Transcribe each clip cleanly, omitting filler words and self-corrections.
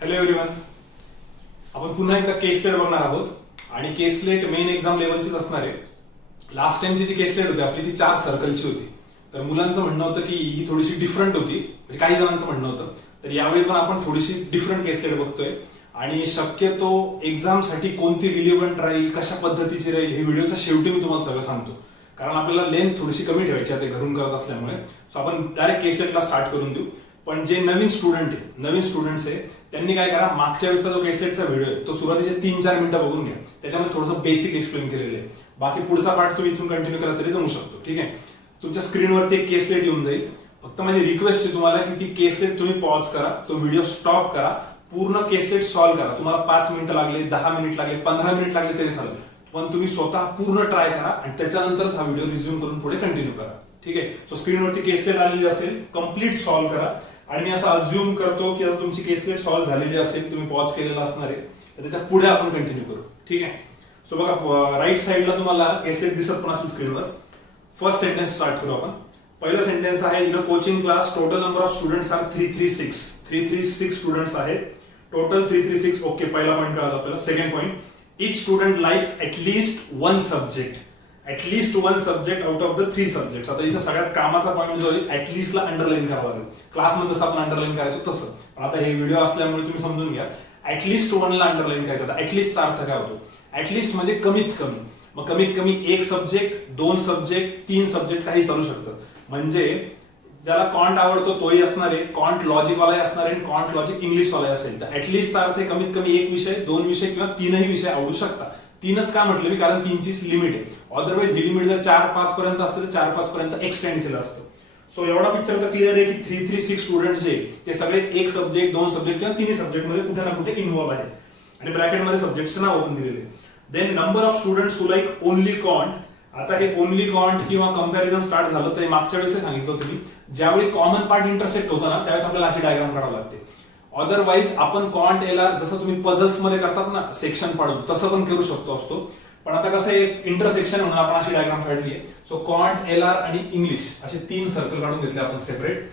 Hello everyone, आपण पुन्हा एकदा केस स्लेट बघणार आहोत आणि केस स्लेट मेन एक्झाम लेवलचीच असणार आहे. लास्ट टाइमची जी केस स्लेट होती आपली ती 4 सर्कलची होती. तर मुलांचं म्हणणं होतं की ही थोडीशी डिफरंट होती, म्हणजे काही जणांचं म्हणणं होतं. तर यावेळी पण आपण थोडीशी डिफरंट केस स्लेट बघतोय आणि शक्यतो एक्झामसाठी कोणती रिलिव्हंट राहील, कशा पद्धतीची राहील हे व्हिडिओच्या शेवटी मी तुम्हाला सगळं सांगतो. कारण आपल्याला लेंथ थोडीशी कमी ठेवायची आहे घरून करत असल्यामुळे. सो आपण डायरेक्ट केस स्लेटला स्टार्ट करून देऊ. पण जे नवीन स्टुडंट्स आहे त्यांनी काय करा, मागच्या वेळेसचा जो केसलेटचा व्हिडिओ आहे तो सुरुवातीचे 3-4 मिनिटं बघून घ्या. त्याच्यामध्ये थोडंसं बेसिक एक्सप्लेन केलेलं आहे. बाकी पुढचा पार्ट तुम्ही इथून कंटिन्यू केला तरी जमू शकतो. ठीक आहे, तुमच्या स्क्रीनवरती एक केसलेट येऊन जाईल. फक्त माझी रिक्वेस्ट आहे तुम्हाला की ती केसलेट तुम्ही पॉज करा, तो व्हिडिओ स्टॉप करा, पूर्ण केसलेट सॉल्व्ह करा. तुम्हाला 5 मिनिटं लागले, 10 मिनिट लागले, 15 मिनिट लागले तरी चालेल, पण तुम्ही स्वतः पूर्ण ट्राय करा आणि त्याच्यानंतरच हा व्हिडिओ रिझ्यूम करून पुढे कंटिन्यू करा. ठीक आहे, सो स्क्रीनवरती केसलेट आलेली असेल, कम्प्लीट सॉल्व्ह करा. आणि मी असं अज्युम करतो की आता तुमची केसलेट सॉल्व्ह झालेली असेल, तुम्ही पॉज केलेला असणार आहे, त्याच्या पुढे आपण कंटिन्यू करू. ठीक आहे, सो बघा राईट साईडला तुम्हाला केसलेट दिसत पण असेल स्क्रीनवर. फर्स्ट सेंटेन्स स्टार्ट करू आपण. पहिलं सेंटेन्स आहे, in coaching class total number of students are 336 students आहेत. टोटल 336. ओके, पहिला पॉईंट कळाला आपल्याला. Second point, each student likes at least one subject. At least one subject out of the 3 subject. आता इथं सगळ्यात कामाचा पॉईंट जो आहे, ऍटलीस्टला अंडरलाईन करावा लागेल. क्लासमध्ये जसं आपण अंडरलाईन करायचो तसं. पण आता हे व्हिडिओ असल्यामुळे तुम्ही समजून घ्या, ऍटलीस्ट वनला अंडरलाईन करायचं. आता ऍटलीस्टचा अर्थ काय होतो? ऍटलीस्ट म्हणजे कमीत कमी. मग कमीत कमी 1 सब्जेक्ट, 2 सब्जेक्ट, 3 सब्जेक्ट काही चालू शकतं. म्हणजे ज्याला कॉन्ट आवडतो तोही असणार आहे, कॉन्ट लॉजिक वालाही असणार आहे, कॉन्ट लॉजिक इंग्लिश वालाही असेल. तर ऍटलीस्टचा अर्थ आहे कमीत कमी 1 विषय, 2 विषय किंवा 3ही विषय आवडू शकतात. 3च का म्हटलं मी? कारण 3चीच लिमिट आहे. अदरवाईज ही लिमिट जर 4-5 पर्यंत असते तर 4-5 पर्यंत एक्सटेंड केलं असतं. सो एवढा पिक्चर तर क्लिअर आहे की 336 स्टुडंट जे ते सगळे 1 सब्जेक्ट, 2 सब्जेक्ट किंवा 3 सब्जेक्ट मध्ये कुठे ना कुठे इन्व्हॉल्व आहेत. आणि ब्रॅकेटमध्ये सब्जेक्टचं नाव पण दिलेले. Then number of students who like only quant. आता हे ओनली कॉन्ट किंवा कंपॅरिझन स्टार्ट झालं तर मागच्या वेळेस सांगितलं होतं मी, ज्यावेळी कॉमन पार्ट इंटरसेक्ट होतं ना त्यावेळेस आपल्याला अशी डायग्राम काढावी लागते. अदरवाईज आपण कॉन्ट एलआर जसं तुम्ही पझल्स मध्ये करतात ना सेक्शन पाडून, तसं पण करू शकतो असतो. पण आता कसं आहे, इंटरसेक्शन म्हणून आपण अशी डायग्राम काढली आहे. सो कॉन्ट, एलआर आणि इंग्लिश असे 3 सर्कल काढून घेतले आपण सेपरेट.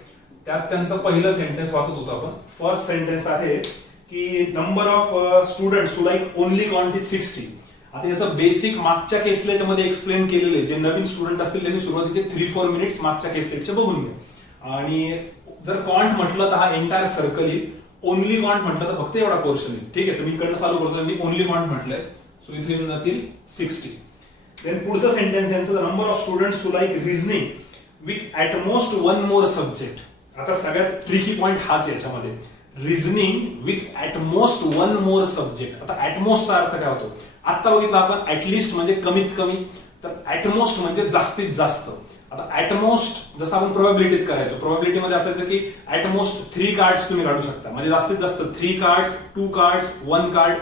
त्यात त्यांचं पहिलं सेंटेन्स वाचत होतो आपण. फर्स्ट सेंटेन्स आहे की number of students who like only कॉन्ट इज 60. आता याचं बेसिक मागच्या केसलेट मध्ये एक्सप्लेन केलेले. जे नवीन स्टुडंट असतील त्यांनी सुरुवातीचे 3-4 मिनिट्स मागच्या केसलेटचे बघून घ्या. आणि जर कॉन्ट म्हटलं तर हा एंटायर सर्कल येईल, ओनली कॉन्ट म्हटलं तर फक्त एवढा पोर्शन येईल. ठीक आहे, तर मी इकडनं चालू करतो. मी ओनली कॉन्ट म्हटलंय, सो इथे येऊन जातील 60. देन पुढचं सेंटेन्स यांचं, number of students who like reasoning with at most 1 more subject. आता सगळ्यात ट्रिकी पॉइंट हाच याच्यामध्ये, reasoning with at most 1 more subject. आता ऍटमोस्टचा अर्थ काय होतो? आता बघितलं आपण, ऍटलिस्ट म्हणजे कमीत कमी, तर ऍटमोस्ट म्हणजे जास्तीत जास्त. आता ऍटमोस्ट जसं आपण प्रोबॅबिलिटीत करायचो, प्रोबॅबिलिटीमध्ये असायचं की ऍटमोस्ट 3 कार्ड्स तुम्ही काढू शकता, म्हणजे जास्तीत जास्त 3 कार्ड्स, 2 कार्ड्स, 1 कार्ड.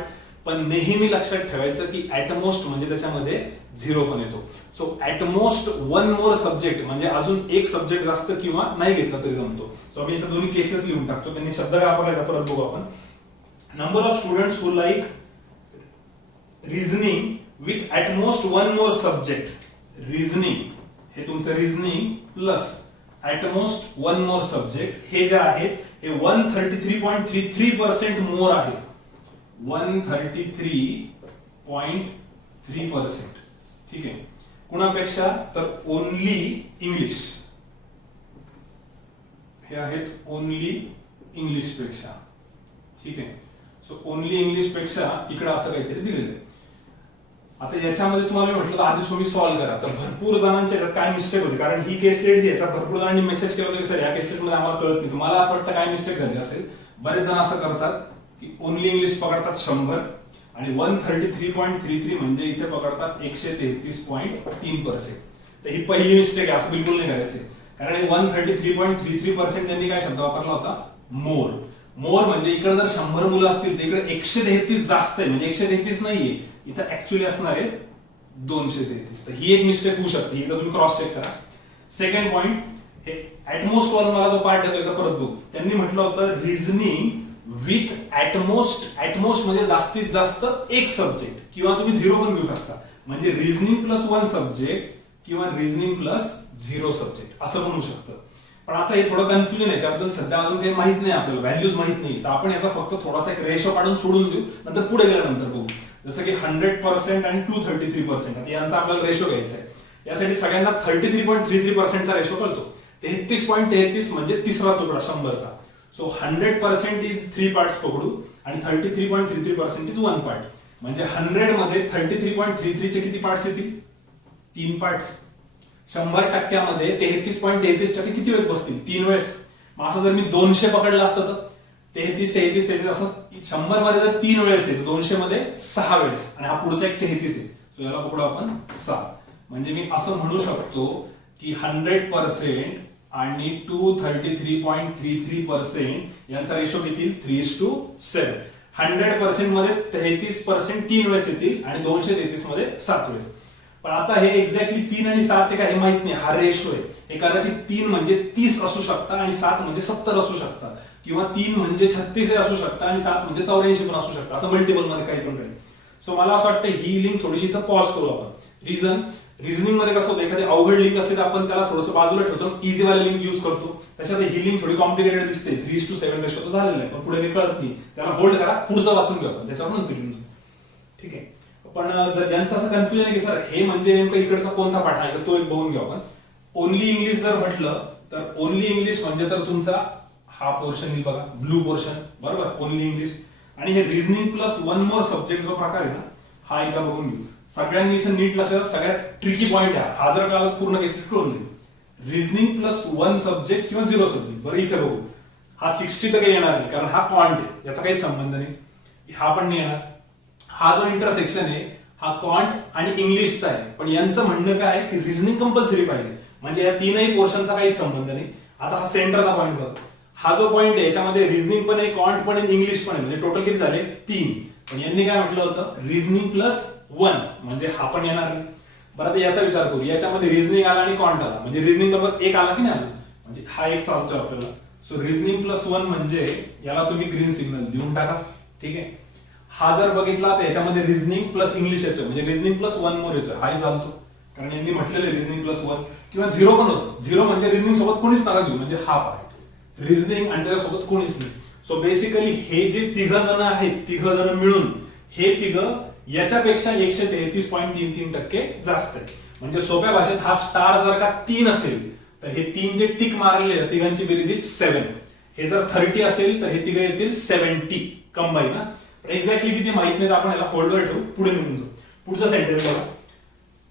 पण नेहमी लक्षात ठेवायचं की ऍटमोस्ट म्हणजे त्याच्यामध्ये 0 पण येतो. सो ऍटमोस्ट 1 मोर सब्जेक्ट म्हणजे अजून 1 सब्जेक्ट जास्त किंवा नाही घेतला तरी जमतो. सो आम्ही याच्या दोन्ही केसेस लिहून टाकतो. त्यांनी शब्द काय वापरला परत बघू आपण. Number of students who like reasoning with at most 1 more subject. Reasoning हे तुमचं reasoning plus at most 1 more subject हे जे आहे हे 133.33% मोर आहे. 133.3%. ठीक आहे, कुणापेक्षा? तर ओनली इंग्लिश. हे आहेत ओनली इंग्लिश पेक्षा. ठीक आहे, सो ओनली इंग्लिश पेक्षा इकडे असं काहीतरी दिलेलं आहे. आता याच्यामध्ये तुम्हाला म्हटलं तर आधी तुम्ही सॉल्व्ह करा. तर भरपूर जणांच्या काय मिस्टेक होती, कारण ही केसलेट जी याचा भरपूर जणांनी मेसेज केला होता की सर या केसलेट मध्ये आम्हाला कळत नाही. तुम्हाला असं वाटतं काय मिस्टेक झाली असेल. बरेच जण असं करतात की ओनली इंग्लिश पकडतात 100 आणि 133.33 म्हणजे इथे पकडतात 133.3%. तर ही पहिली मिस्टेक आहे, असं बिलकुल नाही करायचं. कारण 133.33% त्यांनी काय शब्द वापरला होता? मोर. मोर म्हणजे इकडे जर 100 मुलं असतील तर इकडे 133 जास्त आहे, म्हणजे 133 नाहीये, इथं ऍक्च्युअली असणार आहे 233. तर ही एक मिस्टेक होऊ शकते, एकदा तुम्ही क्रॉस चेक करा. सेकंड पॉइंट, हे ऍटमोस्ट वर मला जो पार्ट येतो एकदा परत बघू. त्यांनी म्हटलं होतं रिझनिंग विथ ऍटमोस्ट म्हणजे जास्तीत जास्त 1 सब्जेक्ट किंवा तुम्ही 0 पण घेऊ शकता. म्हणजे रिझनिंग प्लस 1 सब्जेक्ट किंवा रिझनिंग प्लस 0 सब्जेक्ट असं पण होऊ शकतं. पण आता हे थोडं कन्फ्युजन आहे, याच्याबद्दल सध्या अजून काही माहित नाही आपल्याला, व्हॅल्यूज माहित नाही, तर आपण याचा फक्त थोडासा एक रेशो काढून सोडून देऊ, नंतर पुढे गेल्यानंतर बघू. जसं की 100% आणि 233%, आता यांचा आपल्याला रेशो घ्यायचा आहे. यासाठी सगळ्यांना 33.33%चा रेशो कळतो. 33.33 म्हणजे तिसरा तुकडा 100चा. सो 100% इज 3 पार्ट्स पकडू आणि 33.33% इज 1 पार्ट. म्हणजे 100 मध्ये 33.33 चे किती पार्ट्स येतील? 3 पार्ट्स. 100% 33.33% किती वेळेस बसतील? 3 वेळेस. मग असं जर मी 200 पकडलं असतं तर 33 असं 100 मध्ये जर 3 वेळेस आहे, 200 मध्ये 6 वेळेस, आणि हा पुढचा एक 33 आहे. सो याला पकडू आपण 6. म्हणजे मी असं म्हणू शकतो की 100% आणि 233.33% यांचा रेशो किती? 3:7. 100% मध्ये 33% 3 वेळेस येतील आणि 233 मध्ये 7 वेळेस. पण आता हे एक्झॅक्टली 3 आणि 7 हे काय हे माहित नाही, हा रेशो आहे. हे कदाचित 3 म्हणजे 30 असू शकता आणि 7 म्हणजे 70 असू शकता, किंवा 3 म्हणजे 36 असू शकता आणि 7 म्हणजे 84 पण असू शकता, असं मल्टिपल मध्ये काही पण राहील. सो मला असं वाटतं ही लिंक थोडीशी इथं पॉज करू आपण. रिझनिंग मध्ये कसं होतं, एखादी अवघड लिंक असते तर आपण त्याला थोडंसं बाजूला ठेवतो, इझी वाली लिंक युज करतो. त्याच्यात ही लिंक थोडी कॉम्प्लिकेटेड दिसते, 3:7 रेशो तर झालेलं आहे, पण पुढे काही कळत नाही. त्याला होल्ड करा, पुढचं वाचून घ्या आपण, त्याच्यावर नंतर येऊन. ठीक आहे. पण जर ज्यांचं असं कन्फ्युजन आहे की सर हे म्हणजे नेमकं इकडचा कोणता पाठ आहे, तर तो एक बघून घेऊ आपण. ओनली इंग्लिश जर म्हटलं तर ओनली इंग्लिश म्हणजे तर तुमचा हा पोर्शन येईल बघा, ब्लू पोर्शन, बरोबर, ओनली इंग्लिश. आणि हे रिझनिंग प्लस 1 मोर सब्जेक्ट जो प्रकार आहे ना, हा एकदा बघून घेऊ. सगळ्यांनी इथं नीट लक्षात, सगळ्यात ट्रिकी पॉइंट आहे हा, जर कळाला पूर्ण केसेस कळून जाईल. रिझनिंग प्लस 1 सब्जेक्ट किंवा 0 सब्जेक्ट. बरं इथे बघू, हा 60 तर काही येणार नाही, कारण हा क्वांट आहे, याचा काही संबंध नाही. हा पण नाही येणार. हा जो इंटरसेक्शन आहे हा क्वांट आणि इंग्लिशचा आहे, पण यांचं म्हणणं काय आहे की रिझनिंग कंपल्सरी पाहिजे, म्हणजे या तीनही पोर्शनचा काही संबंध नाही. आता हा सेंटरचा पॉईंट बघ, हा जो पॉईंट आहे याच्यामध्ये रिझनिंग पण आहे, क्वांट पण आहे, इंग्लिश पण आहे, म्हणजे टोटल किती झाले? 3. पण यांनी काय म्हटलं होतं? रिझनिंग प्लस 1, म्हणजे हा पण येणार नाही. बरं, याचा विचार करू, याच्यामध्ये रिझनिंग आला आणि क्वांट आला, म्हणजे रिझनिंग बरोबर 1 आला की नाही आला, म्हणजे हा एक चालतोय आपल्याला. सो रिझनिंग प्लस 1 म्हणजे याला तुम्ही ग्रीन सिग्नल देऊन टाका. ठीक आहे. हा जर बघितला तर याच्यामध्ये रिझनिंग प्लस इंग्लिश येतोय, म्हणजे रिझनिंग प्लस 1 मोर येतोय, हाही चालतो, कारण यांनी म्हटलेलं रिझनिंग प्लस 1. किंवा 0 पण होतं. 0 म्हणजे रिझनिंग सोबत कोणीच नका घेऊ, म्हणजे हा पार्ट रिझनिंग आणि त्याच्यासोबत कोणीच नाही. सो बेसिकली हे जे 3 जण आहेत, 3 जण मिळून हे 3 याच्यापेक्षा 133.33% जास्त आहे. म्हणजे सोप्या भाषेत हा स्टार जर का 3 असेल तर हे 3 जे टिक मारलेले तिघांची बेरीज येईल 7. हे जर 30 असेल तर हे 3 येतील 70 कंबाईन. ना एक्झॅक्टली किती माहित नाही, आपण याला होल्डवर ठेवू, पुढे निघून जाऊ. पुढचा सेंटेन्स बघा.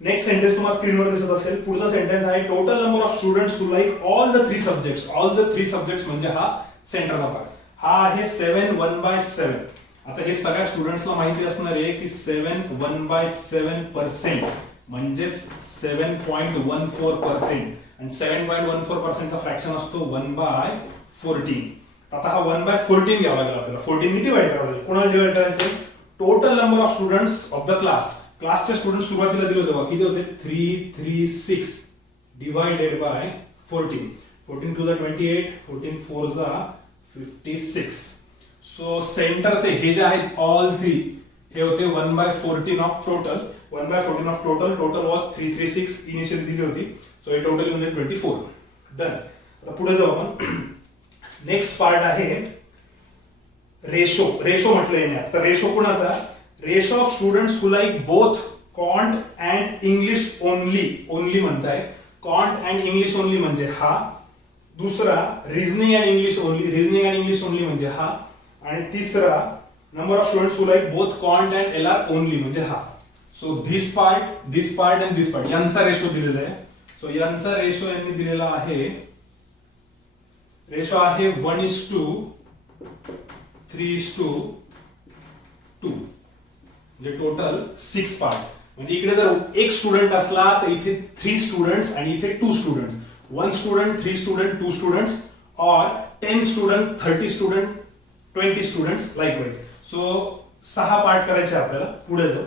नेक्स्ट सेंटेन्स तुम्हाला स्क्रीनवर दिसत असेल. पुढचा सेंटेन्स आहे total number of students who like all the 3 subjects. All the 3 subjects म्हणजे हा सेंटरचा भाग. हा आहे 7 1/7. आता हे सगळ्या स्टुडंट्सला माहिती असणार आहे की 7 1/7% म्हणजेच 7.14%, आणि 7.14% चा फ्रॅक्शन असतो 1/14. आता हा 1/14 घ्यावा लागेल आपल्याला, 14 ने डिवाइड करावं लागेल. कोणाला डिवाइड करायचं? Total number of students of the class. क्लासचे स्टुडंट सुरुवातीला दिले होते बघा, किती होते? 336 डिवाइडेड बाय 14. 14 टू द 28, 14 4 जा 56. सो सेंटरचे हे जे आहेत ऑल 3 हे होते 1/14 of total. 1/14 of total. Total was 336 initially दिली होती. सो हे टोटल म्हणजे 24. डन. आता पुढे जाऊ आपण. नेक्स्ट पार्ट आहे रेशो. रेशो म्हटलंय याने. तर रेशो कुणाचा? Ratio of students who like both quant and English only. Only म्हणताय. क्वांट अँड इंग्लिश ओनली म्हणजे हा. दुसरा reasoning and English only. Reasoning and English only म्हणजे हा. आणि तिसरा number of students who like both quant and LR only म्हणजे हा. So this part and this part यांचा रेशो दिलेला आहे. सो यांचा रेशो यांनी दिलेला आहे. रेशो आहे 1:3:2, म्हणजे टोटल 6 पार्ट. म्हणजे इकडे जर एक स्टुडंट असला तर इथे 3 स्टुडंट्स आणि इथे 2 स्टुडंट्स. 1 स्टुडंट 3 स्टुडंट 2 स्टुडंट्स, और 10 student 30 student 20 students likewise. So 6 part करायचे आपल्याला. पुढे जाऊ.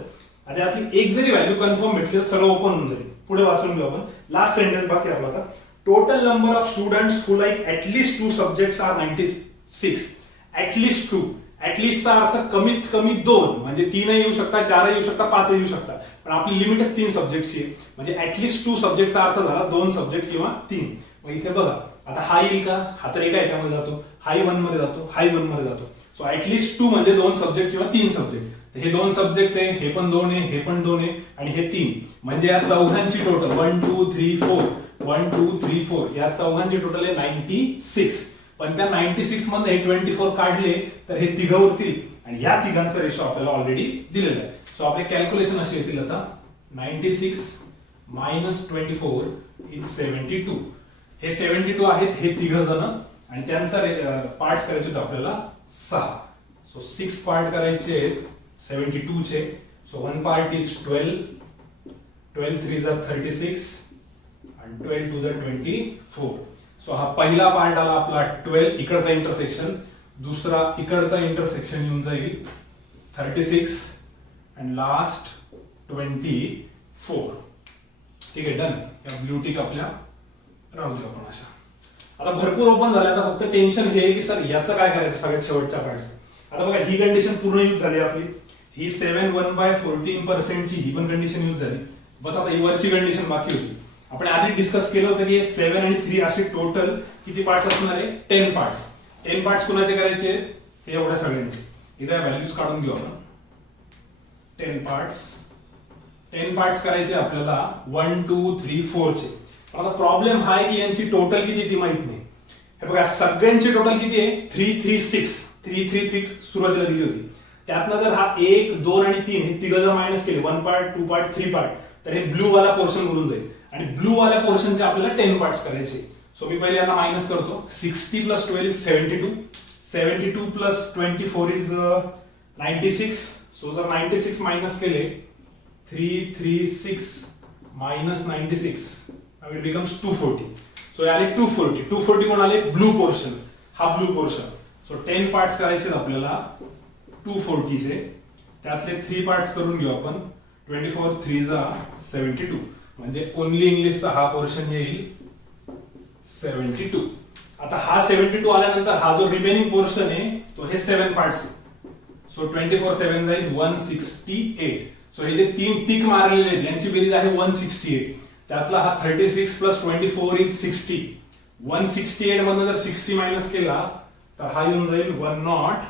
आता यातली एक जरी व्हॅल्यू कन्फर्म भेटली तर सगळं ओपन होऊन जाईल. पुढे वाचून घेऊ आपण. लास्ट सेंटेन्स बाकी आपला आता. Total number of students who like at least 2 subjects are 96. At least 2. ऍटलीस्टचा अर्थ कमीत कमी 2, म्हणजे 3 येऊ शकता, 4 येऊ शकता, 5 येऊ शकता. पण आपली लिमिटच 3 सब्जेक्टची आहे. म्हणजे ऍटलीस्ट 2 सब्जेक्टचा अर्थ झाला 2 सब्जेक्ट किंवा 3. मग इथे बघा आता हा येईल का? हा तर एका याच्यामध्ये जातो, हाही 1 मध्ये जातो, हाही 1 मध्ये जातो. सो ऍटलीस्ट 2 म्हणजे 2 सब्जेक्ट किंवा 3 सब्जेक्ट. हे 2 सब्जेक्ट आहे, हे पण 2 आहे, हे पण 2 आहे आणि हे 3. म्हणजे या चौघांची टोटल 1 2 3 4 1 2 3 4 या चौघांची टोटल आहे 96. पण त्या 96 मध्ये 24 काढले तर हे तिघ उरतील आणि या तिघांचा रेशो आपल्याला ऑलरेडी दिलेला आहे. सो आपले कॅल्क्युलेशन असे येतील आता 96 मायनस 24 इज 72. हे 72 आहेत हे तिघ जण आणि त्यांचा पार्ट्स करायचे होते आपल्याला 6. सो 6 पार्ट करायचे 72 चे. सो 1 पार्ट इज 12, 12 3 जा 36 आणि 12 2 जा 24. सो हा पहिला पार्ट आला आपला 12 इकडचा इंटरसेक्शन, दुसरा इकडचा इंटरसेक्शन येऊन जाईल 36 आणि लास्ट 24. ठीक आहे, डन. या ब्लू टिक आपल्या राहू दे आपण अशा. आता भरपूर ओपन झाले. आता फक्त टेन्शन हे आहे की सर याचं काय करायचं सगळ्यात शेवटच्या पार्टचं. आता बघा ही कंडिशन पूर्ण यूज झाली आपली, ही 7 1/14% ची ही पण कंडिशन यूज झाली. बस आता ही वरची कंडिशन बाकी होती. आपण आधी डिस्कस केलं होतं की 7 आणि 3 असे टोटल किती पार्ट्स असणार आहे? 10 पार्ट्स. 10 पार्ट्स कुणाचे करायचे? हे एवढ्या सगळ्यांचे. इथे व्हॅल्यूज काढून घेऊ आपण. 10 पार्ट्स करायचे आपल्याला 1 2 3 4 चे. आता प्रॉब्लेम हा आहे की यांची टोटल किती ती माहित नाही. हे बघा सगळ्यांची टोटल किती आहे? 3 3 6. 3 3 6 सुरुवातीला दिली होती. त्यातनं जर हा 1 2 आणि 3 हे तिघ जर मायनस केले 1 पार्ट 2 पार्ट 3 पार्ट तर हे ब्लू वाला पोर्शन उरून जाईल आणि ब्लू वाल्या पोर्शनचे आपल्याला 10 पार्ट्स करायचे. सो मी पहिले यांना मायनस करतो. 60 plus 12 is 72. 72 plus 24 is 96. So जर 96 मायनस केले 336 minus 96 now it becomes 240. So आले 240. 240 कोण आले? Blue portion. हा ब्लू पोर्शन. सो 10 पार्ट्स करायचे आपल्याला 240 चे. त्यातले 3 पार्ट्स करून घेऊ आपण. 24 3 जा 72 म्हणजे ओनली इंग्लिशचा हा पोर्शन येईल 72. आता हा 72 आल्यानंतर हा जो रिमेनिंग पोर्शन आहे तो हे 7 पार्ट्स आहे. सो 24 7 जा इज 168. सो हे जे 3 टिक मारलेले आहेत यांची बेरीज आहे 168. त्यातला हा 36 प्लस 24 इज 60. 168 मधून जर 60 मायनस केला तर हा येऊन जाईल 108.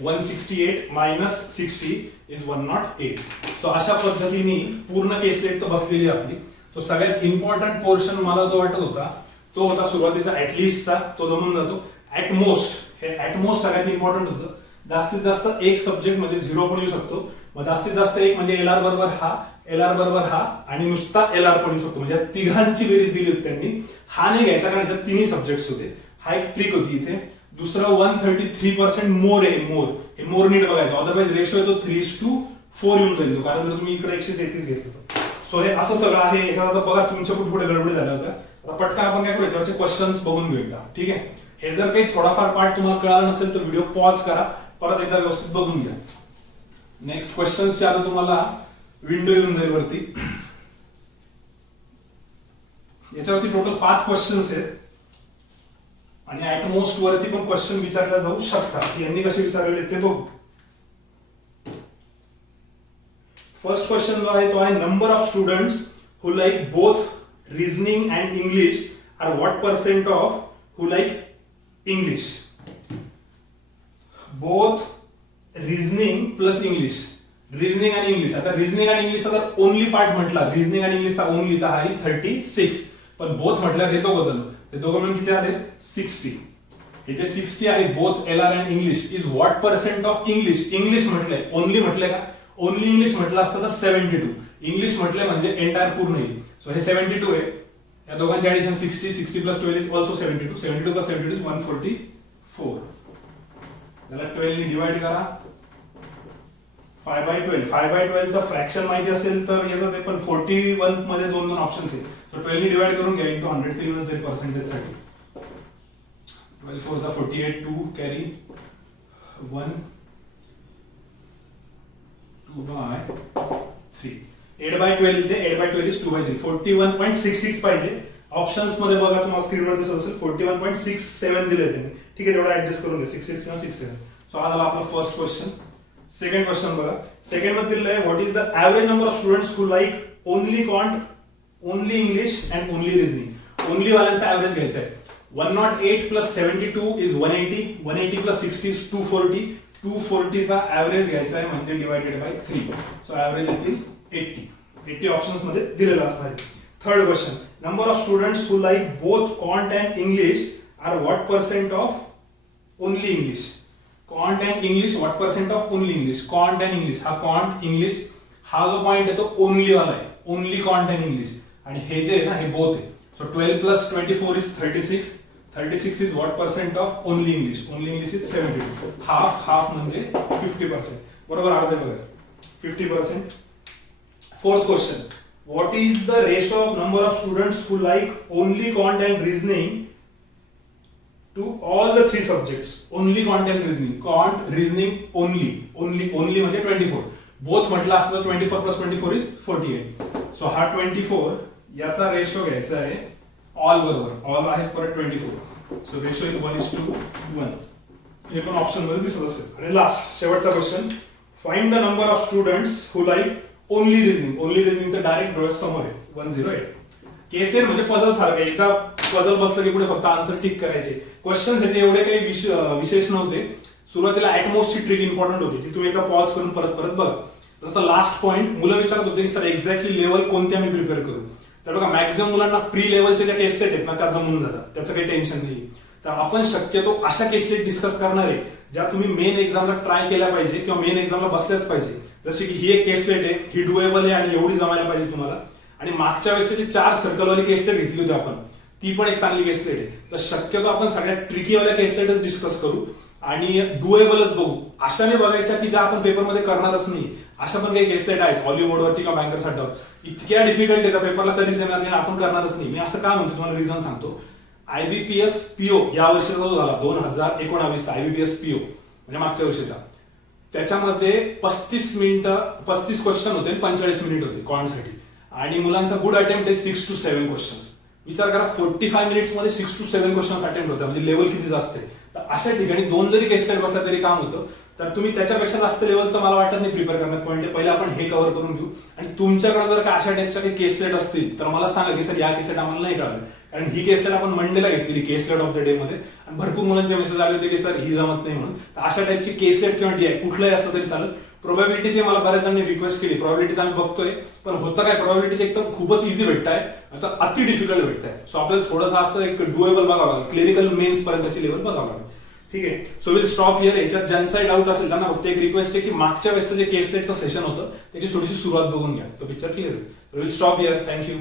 168 मायनस 60 इज 108. सो अशा पद्धतीने पूर्ण केसलेट तर बसलेली आपली. तो सगळ्यात इम्पॉर्टंट पोर्शन मला जो वाटत होता तो होता सुरुवातीचा ऍटलिस्टचा. तो जमून जातो. ऍटमोस्ट हे ऍटमोस्ट सगळ्यात इम्पॉर्टंट होतं. जास्तीत जास्त एक सब्जेक्ट म्हणजे 0 पण येऊ शकतो. मग जास्तीत जास्त एक म्हणजे LR बरोबर हा, LR बरोबर हा आणि नुसता LR पण येऊ शकतो. म्हणजे तिघांची बेरीज दिली होती त्यांनी. हा नाही घ्यायचा कारण याच्यात तिन्ही सब्जेक्ट्स होते. हा एक ट्रिक होती इथे. दुसरं 133% मोर आहे. हे मोर नीट बघायचं. अदरवाइज रेशो येतो 3:4 येऊन जाईल तो. कारण जर तुम्ही इकडे 133 घेतलं. सो हे असं सगळं आहे. याच्यात आता बघा तुमच्या कुठे पुढे गडबडी झाल्या होत्या. आता पटकन आपण काय करू याच्यावरचे क्वेश्चन्स बघून घेऊ एकदा. ठीक आहे. हे जर काही थोडाफार पार्ट तुम्हाला कळाला नसेल तर व्हिडिओ पॉज करा, परत एकदा व्यवस्थित बघून घ्या. नेक्स्ट क्वेश्चन्सच्या आता तुम्हाला विंडो येऊन जाईल वरती. याच्यावरती टोटल 5 क्वेश्चन्स आहेत आणि ऍटमोस्ट वरती पण क्वेश्चन विचारले जाऊ शकतात. यांनी कसे विचारलेले ते बघू. फर्स्ट क्वेश्चन जो आहे तो आहे number of students who like both reasoning and English are what percent of who like English. Both reasoning plus English. Reasoning आणि इंग्लिश. आता रिझनिंग आणि इंग्लिश जर ओनली पार्ट म्हटला रिझनिंग आणि इंग्लिशचा ओनली तर हा 36. पण बोथ म्हटल्यावर हे दोघं जण ते दोघं मिळून किती आले? 60. हे जे 60 आहे both LR and English is what percent of English. English म्हटलंय, ओनली म्हटलंय का? ओनली इंग्लिश म्हटलं असतं तर 72. इंग्लिश म्हटलंय म्हणजे एंटायर पूर्ण येईल. सो हे 72 आहे. या दोघांचे addition 60. 60 plus 12 is also 72. 72 plus 72 is 144. त्याला 12 ने डिवाइड करा. 5/12. 5/12 चा फ्रॅक्शन माहिती असेल तर येतं ते. पण 41 मध्ये दोन ऑप्शन्स आहेत. सो 12 ने डिवाइड करून घ्या इंटू 100 ते येऊन जाईल पर्सेंटेज साठी. 12 4 चा 48. 2 कॅरी 1 2/3. 8/12 इथे 8/12 इज 2/3. 41.66 पाहिजे. ऑप्शन्स मध्ये बघा तुम्हाला स्क्रीनवर दिसत असेल 41.67 दिले त्यांनी. ठीक आहे, तेवढा ऍडजस्ट करून घ्या. 66 किंवा 67. सो हा झाला आपला फर्स्ट क्वेश्चन. सेकंड क्वेश्चन बघा. सेकंड मध्ये दिलेलं आहे what is the average number of students who like only quant, only English and only reasoning. Only वाल्यांचा ऍव्हरेज घ्यायचा आहे. 108 प्लस 72 इज 180, 180 प्लस 60 इज 240, 240 चा ऍव्हरेज घ्यायचा आहे म्हणजे डिवायडेड बाय 3. सो ऍव्हरेज येतील 80 ऑप्शन्स मध्ये दिलेलं असणार आहे. Third question, number of students who like both quant and English are what percent of only English. Quant and English what percent of only English. Quant and English, हा quant English हा जो point आहे तो only वाला आहे, only quant and English. आणि हे जे आहे ना हे बोथ आहे. So 12 plus 24 is 36, 36 is what percent of only English. Only English is 72. Half म्हणजे 50%. बरोबर अर्धे बघा 50%. Fourth question, what is the ratio of number of students who like only quant and reasoning to all the three subjects? Only quant and reasoning. Quant, reasoning, only म्हणजे 24. Both म्हटलं असतं तर 24 plus 24 is 48. So हा 24 याचा ratio घ्यायचा आहे all बरोबर. All आहे परत 24. So ratio is 1:1. हे पण ऑप्शन मध्ये दिसत असेल. आणि लास्ट शेवटचा question, find the number of students who like only reasoning. Only reasoning तर डायरेक्ट डोळ्यासमोर आहे 108. केस स्टडी म्हणजे पझल सारखं, एकदा पझल बसलं की पुढे फक्त आन्सर टिक करायचे. क्वेश्चन त्याचे एवढे काही विशेष नव्हते. सुरुवातीला ऍटमोस्टची ट्रिक इम्पॉर्टंट होती, ती तुम्ही एकदा पॉज करून परत बघा. जसं लास्ट पॉईंट मुलं विचारत होते की सर एक्झॅक्टली लेवल कोणत्या मी प्रिपेअर करू. तर बघा मॅक्झिमम मुलांना प्री लेवलचे ज्या केस स्टडी आहेत ना त्या जमून जातात, त्याचं काही टेन्शन नाही. तर आपण शक्यतो अशा केस स्टडी डिस्कस करणार आहे ज्या तुम्ही मेन एक्झामला ट्राय केल्या पाहिजे किंवा मेन एक्झामला बसल्याच पाहिजे. जशी की ही एक केस स्टडी आहे, ही डुएबल आहे आणि एवढी जमायला पाहिजे तुम्हाला. आणि मागच्या वेळेस जी 4 सर्कलवाली केस स्टडी घेतली होती आपण, ती पण एक चांगली केस स्टडी आहे. तर शक्यतो आपण सगळ्यात ट्रिकीवाल्या केस स्टडीज डिस्कस करू आणि डुएबलच बघू. अशा नाही बघायच्या की ज्या आपण पेपरमध्ये करणारच नाही. अशा पण काही केस स्टडी आहेत हॉलिवूडवरती किंवा बँकर्स अड्डावर, इतक्या डिफिकल्ट आहे त्या पेपरला कधीच येणार नाही, आपण करणारच नाही. मी असं का म्हणतो तुम्हाला रिझन सांगतो. IBPS PO या वर्षीचा जो झाला 2019 IBPS PO म्हणजे मागच्या वर्षीचा, त्याच्यामध्ये 35 क्वेश्चन होते, 45 मिनिट होते क्वांटसाठी. आणि मुलांचा गुड अटेम्प्ट आहे 6 to 7 क्वेश्चन्स. विचार करा 45 मिनिट्स मध्ये 6 to 7 क्वेश्चन्स अटेम्प्ट होतात, म्हणजे लेवल किती जास्त आहे. तर अशा ठिकाणी 2 जरी केस स्टडी बसला तरी काम होतं. तर तुम्ही त्याच्यापेक्षा जास्त लेवलचं मला वाटत नाही प्रिपेअर करण्यात पॉईंट आहे. पहिले आपण हे कव्हर करून घेऊ. आणि तुमच्याकडे जर का अशा टाईपच्या काही केस स्टडी असतील तर मला सांगा की सर या केस स्टडी आम्हाला नाही कळलं. कारण ही केस स्टडी आपण मंडेला घेतलेली केस स्टडी ऑफ द डे मध्ये, आणि भरपूर मुलांचे मेसेज आले होते की सर ही जमत नाही म्हणून. तर अशा टाईपची केस स्टडी किंवा DI कुठलाही असलं तरी चालेल. प्रोबॅबिलिटीची मला बऱ्याच जणांनी रिक्वेस्ट केली, प्रोबॅबिलिटीज आम्ही बघतोय, पण होतं काय प्रोबॅबिलिटीज एकदम खूपच इझी भेटत आहे, आता अति डिफिकल्ट भेटत आहे. सो आपल्याला थोडंसं असं एक डुएबल बघावं लागेल, क्लिनिकल मेन्स पर्यंतची लेवल बघावं लागेल. ठीक आहे. So will stop here. याच्यात ज्यांचाही डाऊट असेल त्यांना फक्त एक रिक्वेस्ट आहे की मागच्या वेळेसचं जे केस स्टडीचं सेशन होतं त्याची थोडीशी सुरुवात बघून घ्या, तो पिक्चर क्लिअर होईल. Will stop here. थँक्यू.